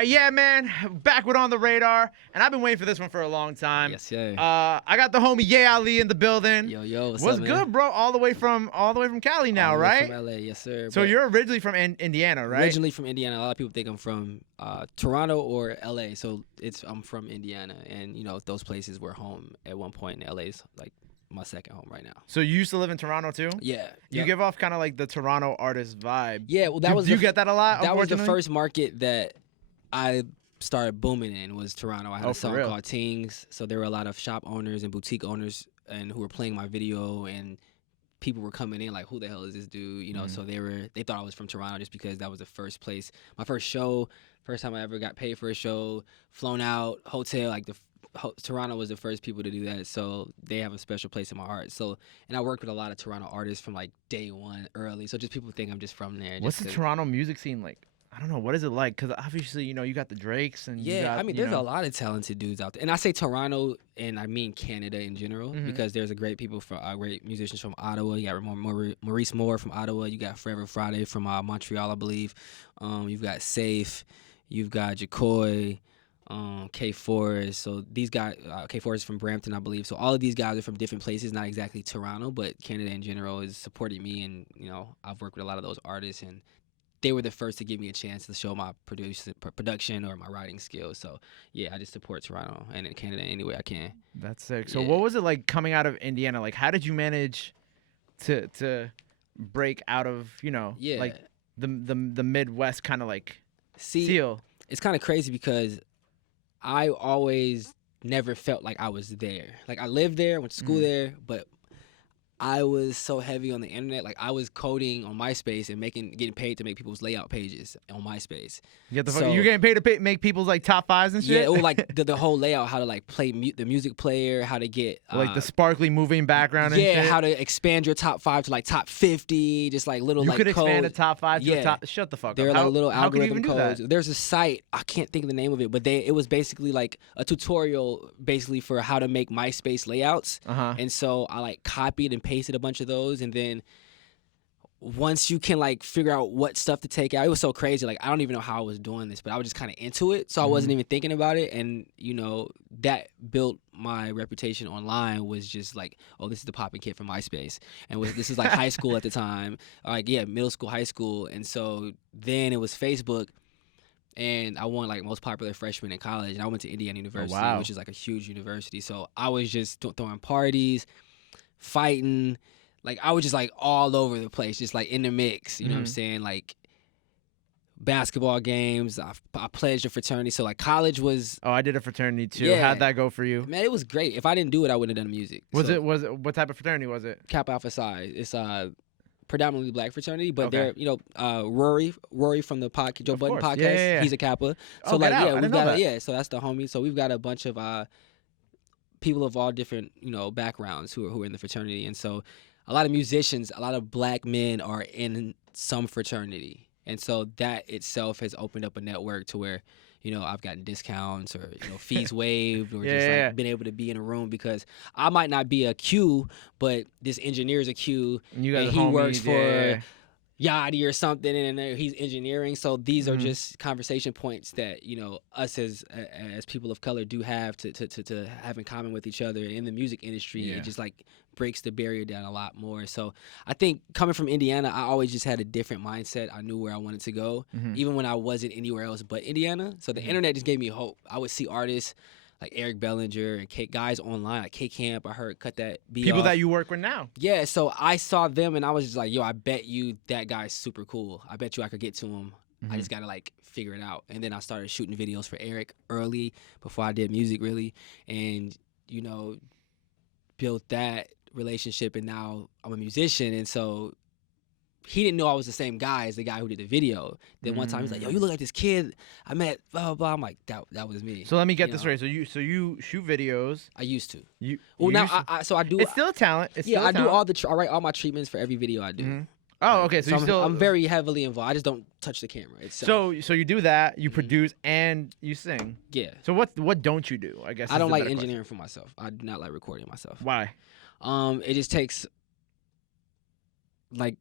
right, yeah, man. Back with On the Radar, and I've been waiting for this one for a long time. Yes, sir. I got the homie Yeah Ali in the building. Yo, what's What's up, good, man? bro? All the way from Cali now, All the way right? From LA, yes, sir. So you're originally from Indiana, right? Originally from Indiana. A lot of people think I'm from Toronto or LA. So I'm from Indiana, and those places were home at one point. And LA's like my second home right now. So you used to live in Toronto too? Yeah. You give off kind of like the Toronto artist vibe. Yeah, well, Do you get that a lot? That was the first market that I started booming in, was Toronto. I had a song called Tings, so there were a lot of shop owners and boutique owners and who were playing my video, and people were coming in like, who the hell is this dude? So they thought I was from Toronto just because that was the first place, my first show, first time I ever got paid for a show, flown out, hotel, like Toronto was the first people to do that, so they have a special place in my heart. So, and I worked with a lot of Toronto artists from like day one, early. So just people think I'm just from there. What's the Toronto music scene like? I don't know. What is it like? Because obviously, you got the Drakes and there's a lot of talented dudes out there. And I say Toronto, and I mean Canada in general, because there's great musicians from Ottawa. You got Maurice Moore from Ottawa. You got Forever Friday from Montreal, I believe. You've got Safe. You've got Jacoy. K Forest. So these guys, K Forest from Brampton, I believe. So all of these guys are from different places, not exactly Toronto, but Canada in general is supporting me. And, I've worked with a lot of those artists, and they were the first to give me a chance to show my production or my writing skills. So, yeah, I just support Toronto and in Canada any way I can. That's sick. So what was it like coming out of Indiana? Like, how did you manage to break out of, like the Midwest kind of like seal? It's kind of crazy because I always never felt like I was there. Like, I lived there, went to school there, but I was so heavy on the internet. Like, I was coding on MySpace and getting paid to make people's layout pages on MySpace. You're getting paid to make people's like top fives and shit? Yeah, or like the whole layout, how to like play the music player, how to get like the sparkly moving background and shit? Yeah, how to expand your top 5 to like top 50, just like little you like could codes. expand a top 5 to a top. Shut the fuck up. There are like little how could you algorithm even codes. Do that? There's a site, I can't think of the name of it, but it was basically like a tutorial basically for how to make MySpace layouts. And so I like copied and pasted a bunch of those, and then once you can like figure out what stuff to take out, it was so crazy. Like, I don't even know how I was doing this, but I was just kind of into it, so I wasn't even thinking about it. And that built my reputation online, was just like, oh, this is the popping kid from MySpace, and this is like high school at the time, like middle school, high school. And so then it was Facebook, and I won like most popular freshman in college, and I went to Indiana University, which is like a huge university. So I was just throwing parties, fighting. Like, I was just, like, all over the place, just, like, in the mix, you know what I'm saying? Like, basketball games, I pledged a fraternity, so, like, college was... Oh, I did a fraternity, too. Yeah. How'd that go for you? Man, it was great. If I didn't do it, I wouldn't have done music. Was it what type of fraternity was it? Kappa Alpha Psi. It's predominantly black fraternity, but they're, Rory from the Joe Budden podcast, he's a Kappa. So, we've got so that's the homie. So we've got a bunch of people of all different, backgrounds who are in the fraternity, and so... A lot of musicians, a lot of black men are in some fraternity. And so that itself has opened up a network to where, I've gotten discounts or, fees waived, or been able to be in a room because I might not be a Q, but this engineer is a Q, and he works for Yachty or something, and he's engineering. So these are just conversation points that, us as people of color do have to have in common with each other in the music industry. It just like breaks the barrier down a lot more. So I think coming from Indiana, I always just had a different mindset. I knew where I wanted to go, even when I wasn't anywhere else but Indiana. So the internet just gave me hope. I would see artists like Eric Bellinger and guys online, like K-Camp, I heard Cut That Beat People Off. that you work with now. Yeah, so I saw them and I was just like, yo, I bet you that guy's super cool. I bet you I could get to him. I just got to like figure it out. And then I started shooting videos for Eric early before I did music really. And, built that relationship, and now I'm a musician. And so he didn't know I was the same guy as the guy who did the video. Then one time he's like, yo, you look like this kid I met, blah, blah, blah. I'm like, that was me. So let me get this right. So you shoot videos. I used to. I do. It's still a talent. I write all my treatments for every video I do. Oh, okay. So I'm very heavily involved. I just don't touch the camera itself. So you do that, you produce, and you sing. Yeah. So what don't you do? I guess I don't like engineering for myself. I do not like recording myself. Why? It just takes like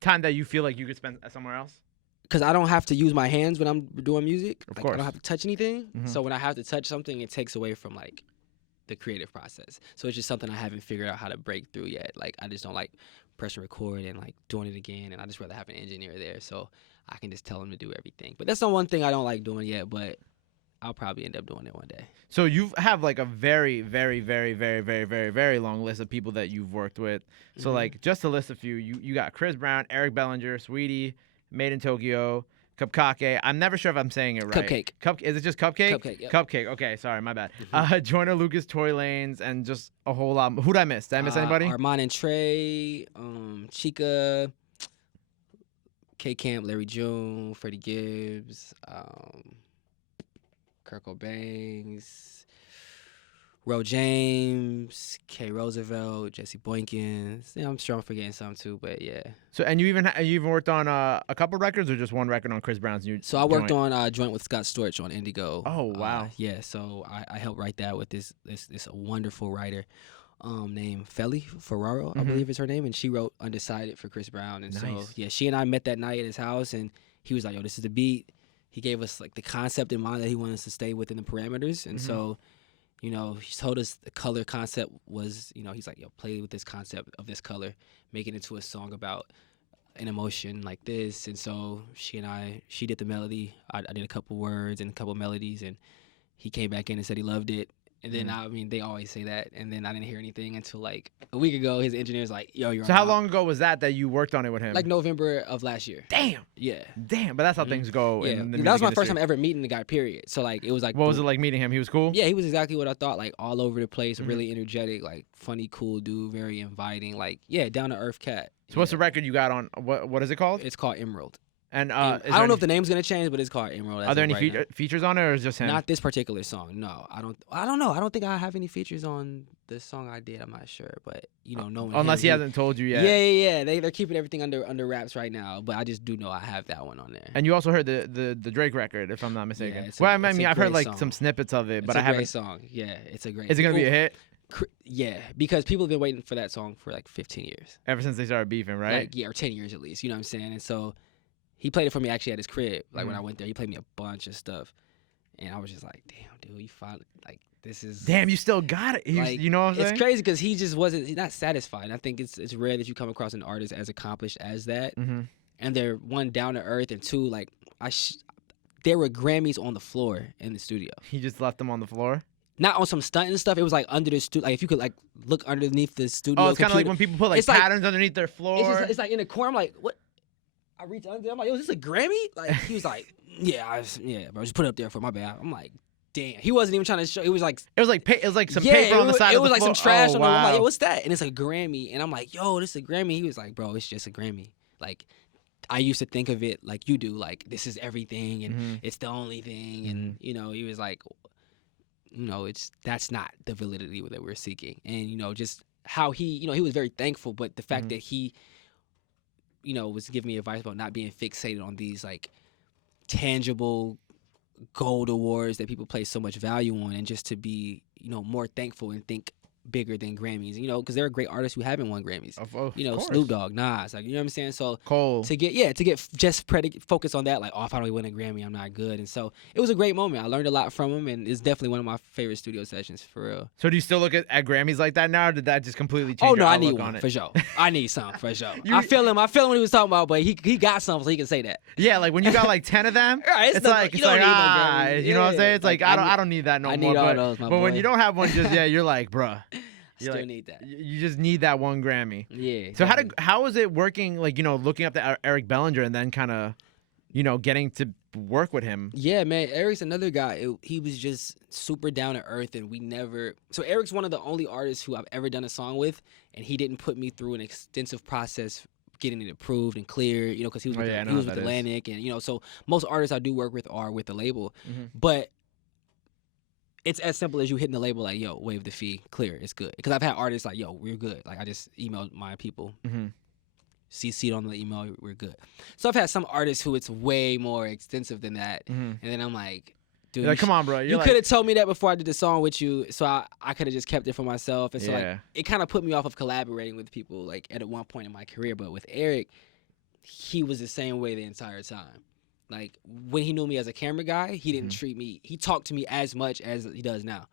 time that you feel like you could spend somewhere else. because I don't have to use my hands when I'm doing music. Of like course. I don't have to touch anything. So when I have to touch something, it takes away from like the creative process. So it's just something I haven't figured out how to break through yet. Like I just don't like pressing record and like doing it again, and I just rather have an engineer there so I can just tell him to do everything. But that's the one thing I don't like doing yet, but I'll probably end up doing it one day. So you have like a very, very, very, very, very, very, very long list of people that you've worked with. So like just to list a few, you got Chris Brown, Eric Bellinger, Sweetie, Made in Tokyo, Cupcake. I'm never sure if I'm saying it right. Cupcake. Is it just Cupcake? Cupcake, yep. Cupcake. Okay, sorry, my bad. Joyner Lucas, Tory Lanez, and just a whole lot. Who'd I miss? Did I miss anybody? Armand and Trey, Chica, K Camp, Larry June, Freddie Gibbs, Kurt Cobain's, Ro James, K Roosevelt, Jesse Boykins. Yeah, I'm sure I'm forgetting some too, but yeah. So and you even worked on a couple records or just one record on Chris Brown's new? So I worked on a joint with Scott Storch on Indigo. Oh wow. Yeah, so I helped write that with this wonderful writer named Feli Ferraro, I believe is her name, and she wrote Undecided for Chris Brown. And so yeah, she and I met that night at his house, and he was like, "Yo, this is the beat." He gave us like the concept in mind that he wanted us to stay within the parameters, and so. You know, he told us the color concept was, you know, he's like, yo, play with this concept of this color, make it into a song about an emotion like this. And so she did the melody. I did a couple words and a couple melodies, and he came back in and said he loved it. And then, I mean, they always say that. And then I didn't hear anything until like a week ago. His engineer's like, yo, you're on. So how long ago was that you worked on it with him? Like November of last year. Damn. Yeah. Damn, but that's how things go in the music that was my industry. first time ever meeting the guy, period. So like, it was like. What was it like meeting him? He was cool? Yeah, he was exactly what I thought. Like all over the place, really energetic, like funny, cool dude, very inviting. Like, yeah, down to earth cat. So what's the record you got on? What is it called? It's called Emerald. And I don't know if the name's gonna change, but it's called Emerald. Are there any features on it, or is it just him? Not this particular song. No, I don't know. I don't think I have any features on the song I did. I'm not sure, but you know, knowing unless he hasn't told you yet. Yeah. They're keeping everything under wraps right now, but I just do know I have that one on there. And you also heard the Drake record, if I'm not mistaken. Yeah, I mean, I've heard like some snippets of it, but I haven't. It's a great song. Yeah, it's a great. Is it gonna be a hit? Yeah, because people have been waiting for that song for like 15 years. Ever since they started beefing, right? Like, or 10 years at least. You know what I'm saying? And so. He played it for me actually at his crib. Like when I went there, he played me a bunch of stuff, and I was just like, "Damn, dude, you finally like this is." Damn, you still got it. Like, you know what I'm saying? It's crazy because he just wasn't. He's not satisfied. And I think it's rare that you come across an artist as accomplished as that, and they're one down to earth, and two like there were Grammys on the floor in the studio. He just left them on the floor. Not on some stunt and stuff. It was like under the studio. Like if you could like look underneath the studio. Oh, it's kind of like when people put like patterns underneath their floor. It's like in the corner. I'm like, what? I reached under there. I'm like, yo, is this a Grammy? Like, he was like, yeah, bro, just put it up there for my bad. I'm like, damn. He wasn't even trying to show. It was like some paper on the side of the floor. It was like some trash on the wall. I'm like, yo, wow. what's that? And it's a Grammy. And I'm like, yo, this is a Grammy. He was like, bro, it's just a Grammy. Like, I used to think of it like you do. Like, this is everything and it's the only thing. And, you know, he was like, you know, that's not the validity that we're seeking. And, you know, just how he was very thankful. But the fact that he, you know, was giving me advice about not being fixated on these like tangible gold awards that people place so much value on, and just to be, you know, more thankful and think bigger than Grammys, you know, because there are great artists who haven't won Grammys. You know, Snoop Dogg, Nas, like, you know what I'm saying? So Cole. to get just focus on that, like, oh, if I don't win a Grammy, I'm not good. And so it was a great moment. I learned a lot from him, and it's definitely one of my favorite studio sessions for real. So do you still look at Grammys like that now, or did that just completely change? Oh no, your I need outlook one on it? for sure. I need some for sure. I feel him what he was talking about, but he got some, so he can say that. Yeah, like when you got like 10 of them, right, it's like you know what I'm saying? It's like I don't need that no more. I need all those, my but boy. when you don't have one, just you're like, bruh. Still need that. You just need that one Grammy. Yeah. So how was it working? Like, you know, looking up to Eric Bellinger and then kind of, you know, getting to work with him. Yeah, man. Eric's another guy. He was just super down to earth, and we never. So Eric's one of the only artists who I've ever done a song with, and he didn't put me through an extensive process getting it approved and cleared. You know, because he was with Atlantic, and you know, so most artists I do work with are with the label, but. It's as simple as you hitting the label like, yo, waive the fee, clear, it's good. Because I've had artists like, yo, we're good. Like, I just emailed my people, CC'd on the email, we're good. So I've had some artists who it's way more extensive than that. And then I'm like, dude, like, come on, bro. You could have told me that before I did the song with you, so I could have just kept it for myself. And so like, it kind of put me off of collaborating with people like at one point in my career. But with Eric, he was the same way the entire time. Like when he knew me as a camera guy, he didn't treat me. He talked to me as much as he does now.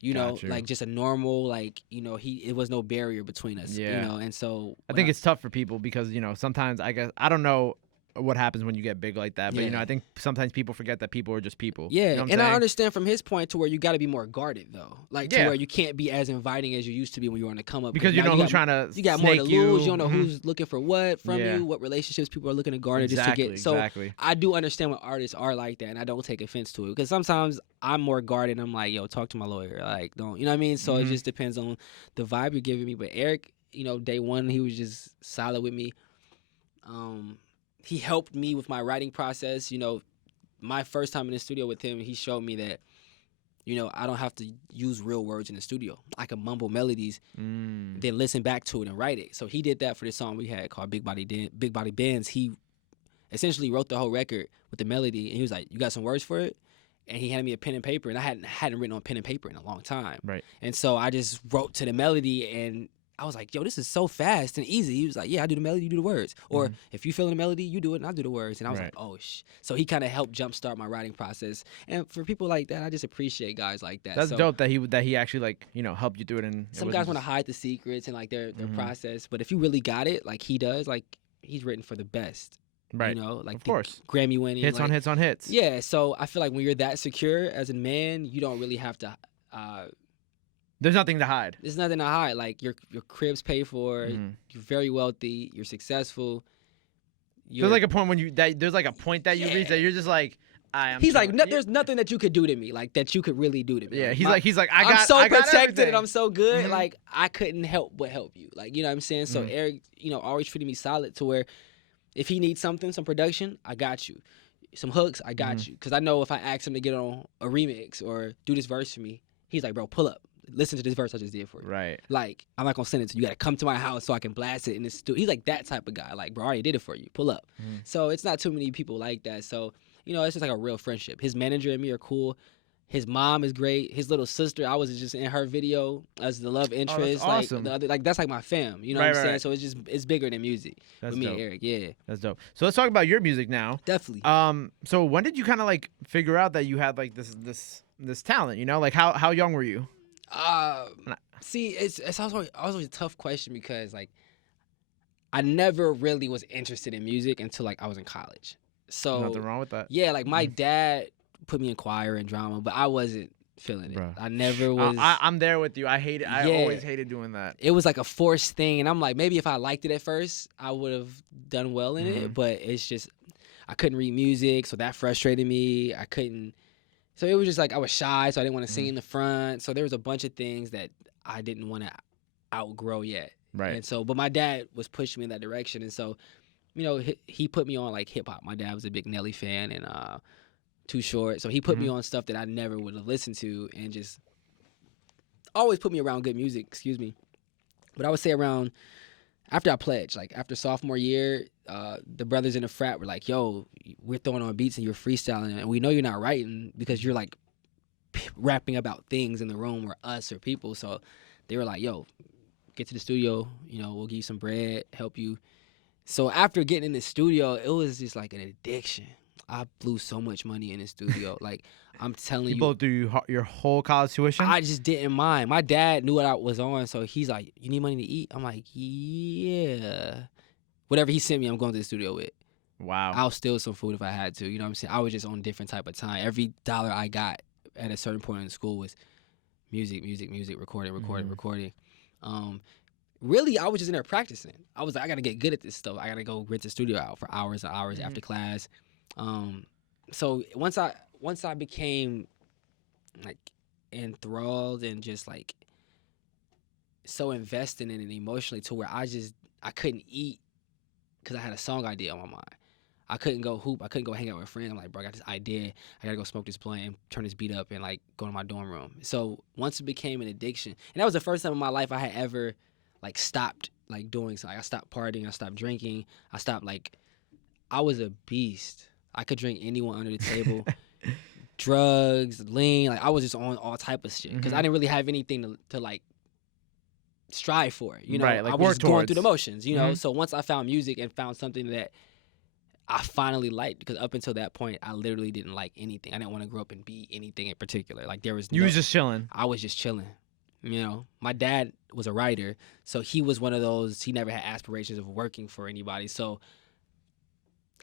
You know, like just a normal, like, you know, it was no barrier between us. Yeah. You know, and so I think it's tough for people because, you know, sometimes I don't know what happens when you get big like that, but you know, I think sometimes people forget that people are just people. Yeah, you know and I understand from his point to where you got to be more guarded though, like to where you can't be as inviting as you used to be when you were on the come up. Because you know who's trying to you got more to lose. You don't know who's looking for what from you, what relationships people are looking to garner just to get. So I do understand when artists are like that, and I don't take offense to it because sometimes I'm more guarded. I'm like, yo, talk to my lawyer, like don't, you know what I mean? So it just depends on the vibe you're giving me. But Eric, you know, day one he was just solid with me. He helped me with my writing process. You know, my first time in the studio with him, he showed me that, you know, I don't have to use real words in the studio. I can mumble melodies, then listen back to it and write it. So he did that for the song we had called Big Body Bands. He essentially wrote the whole record with the melody, and he was like, "You got some words for it?" And he handed me a pen and paper, and I hadn't written on pen and paper in a long time. Right. And so I just wrote to the melody, and I was like, yo, this is so fast and easy. He was like, yeah, I do the melody, you do the words. Or if you feel the melody, you do it and I do the words. And I was like, oh, So he kind of helped jumpstart my writing process. And for people like that, I just appreciate guys like that. That's dope that he actually, like, you know, helped you do it. And some guys want to hide the secrets and like their process. But if you really got it, like he does, like he's written for the best. Right. You know, like of course. Grammy winning. Hits on hits on hits. Yeah. So I feel like when you're that secure as a man, you don't really have to... There's nothing to hide. There's nothing to hide. Like your crib's paid for. You're very wealthy. You're successful. There's like a point when there's like a point that you reach that you're just like, he's like, there's nothing that you could do to me, like that you could really do to me. Yeah, like, he's like, I'm so protected everything. and I'm so good. Like I couldn't help but help you. Like, you know what I'm saying? So Eric, you know, always treated me solid to where if he needs something, some production, I got you. Some hooks, I got you. Because I know if I ask him to get on a remix or do this verse for me, he's like, bro, pull up. Listen to this verse I just did for you. Right. Like, I'm not going to send it to you. You got to come to my house so I can blast it in the studio. He's like that type of guy. Like, bro, I already did it for you. Pull up. So it's not too many people like that. So, you know, it's just like a real friendship. His manager and me are cool. His mom is great. His little sister, I was just in her video as the love interest. Oh, that's awesome. Like that's like my fam. You know what I'm saying? So it's bigger than music. That's with me dope. and Eric. Yeah. That's dope. So let's talk about your music now. Definitely. So when did you kind of like figure out that you had like this talent? You know, like how young were you? See, it's always a tough question because like I never really was interested in music until like I was in college. So nothing wrong with that. Yeah, like my dad put me in choir and drama, but I wasn't feeling it. I never was. I'm there with you. I hate it. I always hated doing that. It was like a forced thing, and I'm like, maybe if I liked it at first, I would have done well in it. But it's just I couldn't read music, so that frustrated me. I couldn't. So it was just like I was shy, so I didn't want to sing in the front. So there was a bunch of things that I didn't want to outgrow yet. Right. And so, but my dad was pushing me in that direction, and so, you know, he put me on like hip hop. My dad was a big Nelly fan and Too Short, so he put me on stuff that I never would have listened to, and just always put me around good music. Excuse me. But I would say around after I pledged, like after sophomore year, the brothers in the frat were like, yo, we're throwing on beats and you're freestyling, and we know you're not writing because you're like rapping about things in the room or us or people. So they were like, yo, get to the studio, you know, we'll give you some bread, help you. So after getting in the studio, it was just like an addiction. I blew so much money in the studio. Like, I'm telling you. You blew through your whole college tuition? I just didn't mind. My dad knew what I was on, so he's like, you need money to eat? I'm like, yeah. Whatever he sent me, I'm going to the studio with. Wow. I'll steal some food if I had to. You know what I'm saying? I was just on a different type of time. Every dollar I got at a certain point in school was music, recording. Really, I was just in there practicing. I was like, I got to get good at this stuff. I got to go rent the studio out for hours and hours after class. So once I became like enthralled and just like so invested in it emotionally to where I couldn't eat because I had a song idea on my mind. I couldn't go hoop. I couldn't go hang out with friends. I'm like, bro, I got this idea. I got to go smoke this blunt and turn this beat up and like go to my dorm room. So once it became an addiction, and that was the first time in my life I had ever like stopped like doing something. I stopped partying. I stopped drinking. I was a beast. I could drink anyone under the table. Drugs, lean. Like I was just on all type of shit because I didn't really have anything to like strive for. You know, right, like I was just going through the motions. You know, so once I found music and found something that I finally liked, because up until that point, I literally didn't like anything. I didn't want to grow up and be anything in particular. Like, there was You was just chilling. I was just chilling. You know, my dad was a writer, so he was one of those, he never had aspirations of working for anybody. So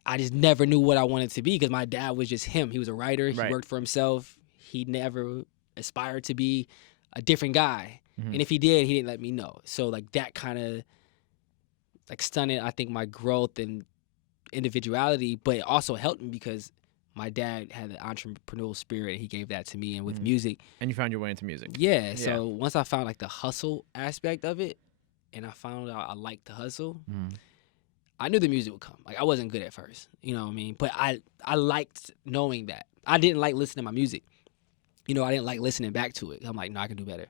I just never knew what I wanted to be, because my dad was just him. He was a writer. He worked for himself. He never aspired to be a different guy. And if he did, he didn't let me know. So, like, that kind of, like, stunted, I think, my growth and individuality, but it also helped me because my dad had the entrepreneurial spirit, and he gave that to me. And with music, and you found your way into music. Yeah. So once I found, like, the hustle aspect of it, and I found out I liked the hustle, I knew the music would come. Like, I wasn't good at first, you know what I mean? But I liked knowing that. I didn't like listening to my music. You know, I didn't like listening back to it. I'm like, no, I can do better.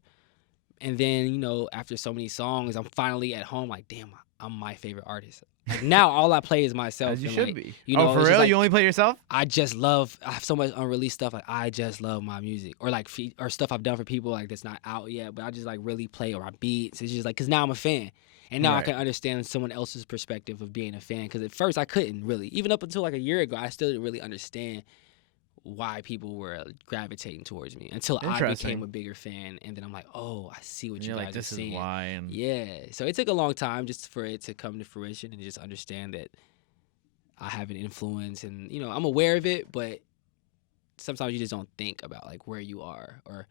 And then, you know, after so many songs, I'm finally at home like, damn, I'm my favorite artist. Like, now all I play is myself. As you should like, be. You know, for real? Like, you only play yourself? I have so much unreleased stuff. Like, I just love my music. Or like, or stuff I've done for people like that's not out yet, but I just like really play, or my beats. It's just like, because now I'm a fan. And now I can understand someone else's perspective of being a fan. Because at first I couldn't really. Even up until like a year ago, I still didn't really understand why people were gravitating towards me, until I became a bigger fan. And then I'm like, oh, I see what you guys like, this are saying. Is why. And yeah. So it took a long time just for it to come to fruition, and just understand that I have an influence, and, you know, I'm aware of it, but sometimes you just don't think about like where you are or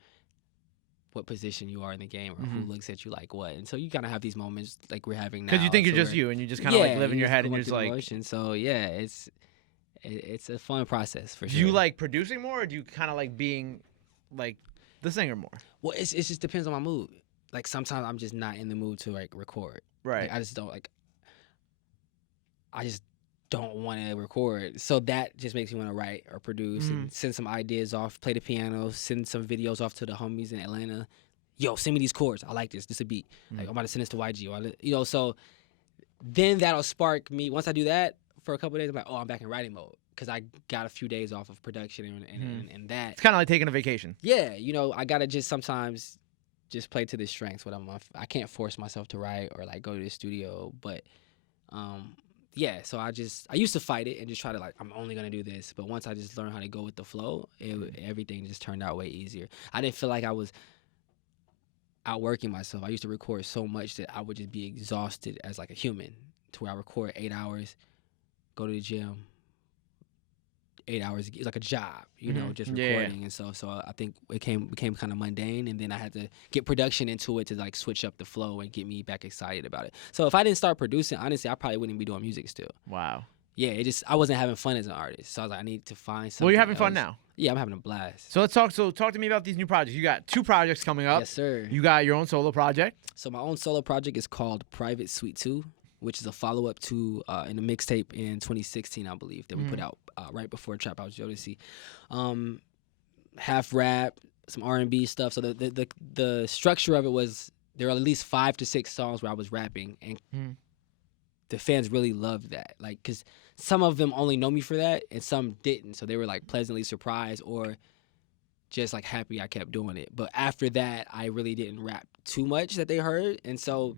what position you are in the game, or who looks at you like what. And so you kind of have these moments like we're having now. Because you think you're just you, and you just kind of like live in your head, and you're just like emotion. So yeah, it's a fun process for sure. Do you like producing more, or do you kind of like being like the singer more? Well, it just depends on my mood. Like, sometimes I'm just not in the mood to like record. Right. Like, I just don't want to record. So that just makes me want to write or produce and send some ideas off, play the piano, send some videos off to the homies in Atlanta. Yo, send me these chords. I like this. This a beat. Like, I'm about to send this to YG. You know, so then that'll spark me. Once I do that for a couple of days, I'm like, oh, I'm back in writing mode, because I got a few days off of production and that. It's kind of like taking a vacation. Yeah, you know, I gotta just sometimes just play to the strengths. I can't force myself to write or like go to the studio, but yeah. So I used to fight it and just try to like, I'm only gonna do this. But once I just learned how to go with the flow, everything just turned out way easier. I didn't feel like I was outworking myself. I used to record so much that I would just be exhausted as like a human, to where I record 8 hours, go to the gym, 8 hours. It's like a job, you know, just recording and stuff. So I think it became kind of mundane, and then I had to get production into it to like switch up the flow and get me back excited about it. So if I didn't start producing, honestly, I probably wouldn't be doing music still. Wow. Yeah, I wasn't having fun as an artist. So I was like, I need to find something. Well, you're having else. fun now. Yeah, I'm having a blast. So let's talk. So talk to me about these new projects. You got 2 projects coming up. Yes, sir. You got your own solo project. So my own solo project is called Private Suite 2, which is a follow-up to in a mixtape in 2016, I believe, that we put out right before Trap House Jodeci. Half rap, some R&B stuff. So the structure of it was, there were at least 5 to 6 songs where I was rapping, and the fans really loved that. Like, because some of them only know me for that, and some didn't. So they were like pleasantly surprised, or just like happy I kept doing it. But after that, I really didn't rap too much that they heard, and so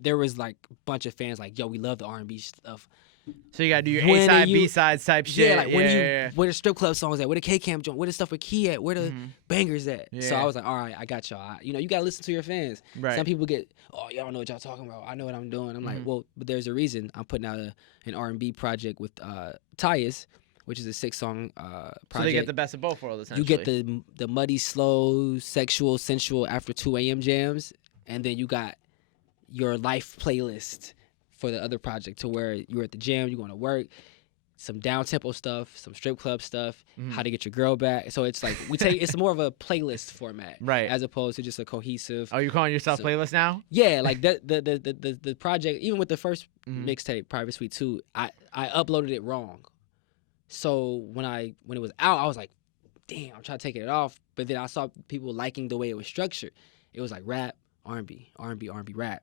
there was like a bunch of fans like, yo, we love the R&B stuff. So you gotta do your A-side, B-sides type shit. Yeah, like where the strip club songs at? Where the K-Camp joint? Where the stuff with Key at? Where the bangers at? Yeah. So I was like, all right, I got y'all. You know, you gotta listen to your fans. Right. Some people get, oh, y'all don't know what y'all talking about. I know what I'm doing. I'm like, well, but there's a reason I'm putting out an R&B project with Tyus, which is a 6-song project. So they get the best of both worlds, essentially. You get the muddy, slow, sexual, sensual after 2 a.m. jams, and then you got your life playlist for the other project, to where you're at the gym, you're going to work, some down-tempo stuff, some strip club stuff, how to get your girl back. So it's like, it's more of a playlist format, right, as opposed to just a cohesive. Oh, you're calling yourself playlist now? Yeah, like the project, even with the first mixtape, Private Suite 2, I uploaded it wrong. So when it was out, I was like, damn, I'm trying to take it off. But then I saw people liking the way it was structured. It was like rap, R&B, rap,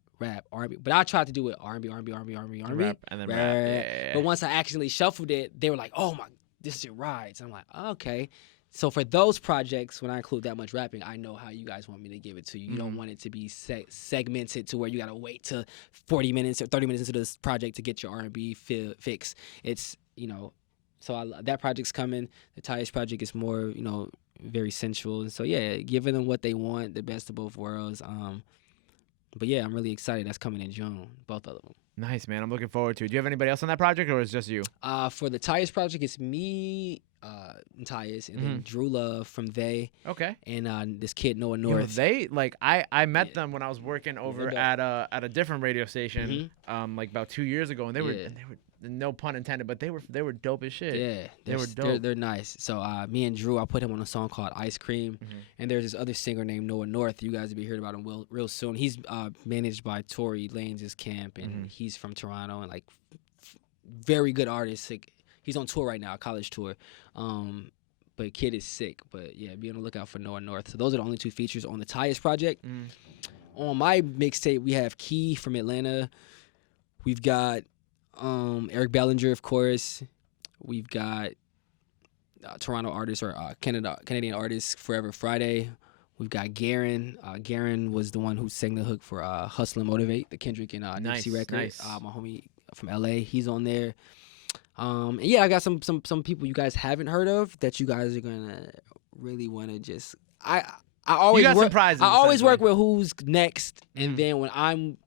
R&B. But I tried to do it R&B, rap, and then rap. Yeah. But once I accidentally shuffled it, they were like, oh my, this shit rides. And I'm like, okay. So for those projects, when I include that much rapping, I know how you guys want me to give it to you. You don't want it to be segmented to where you got to wait till 40 minutes or 30 minutes into this project to get your R&B fix. So that project's coming. The Tyus project is more, very sensual. And so yeah, giving them what they want, the best of both worlds. But yeah, I'm really excited. That's coming in June, both of them. Nice, man. I'm looking forward to it. Do you have anybody else on that project, or is it just you? For the Tyus project, it's me, and Tyus, and then Drew Love from They. Okay. And this kid Noah North. They I met them when I was working over at a different radio station, like about 2 years ago, and they were no pun intended, but they were dope as shit. Yeah, they were dope. They're nice. So me and Drew, I put him on a song called Ice Cream, and there's this other singer named Noah North. You guys will be hearing about him real soon. He's managed by Tory Lanez' camp, and he's from Toronto, and very good artist. He's on tour right now, a college tour. But kid is sick. But yeah, be on the lookout for Noah North. So those are the only 2 features on the Tyus project. On my mixtape, we have Key from Atlanta. We've got Eric Bellinger, of course. We've got Toronto artist or Canadian artist Forever Friday. We've got Garen. Garen was the one who sang the hook for Hustle and Motivate, the Kendrick and Nipsey record. Nice. My homie from LA, he's on there. And yeah, I got some people you guys haven't heard of that you guys are gonna really want to just. I always work with who's next, and then when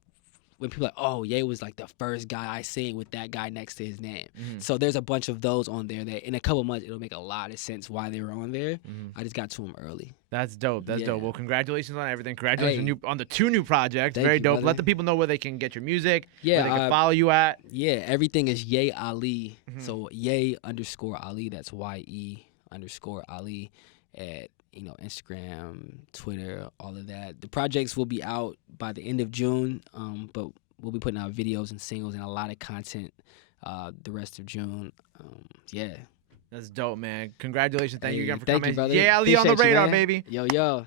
people are like, oh, Ye was like the first guy I seen with that guy next to his name. So there's a bunch of those on there that in a couple months it'll make a lot of sense why they were on there. I just got to them early. That's dope. That's dope. Well, congratulations on everything. Congratulations on the 2 new projects. Very dope. Brother. Let the people know where they can get your music, where they can follow you at. Yeah, everything is Ye Ali. So Ye_Ali. That's YE_Ali at Instagram, Twitter, all of that. The projects will be out by the end of June, but we'll be putting out videos and singles and a lot of content the rest of June. Yeah. That's dope, man. Congratulations. Thank you again for coming. Thank you, brother. Yeah, Ali on the radar, baby. Yo.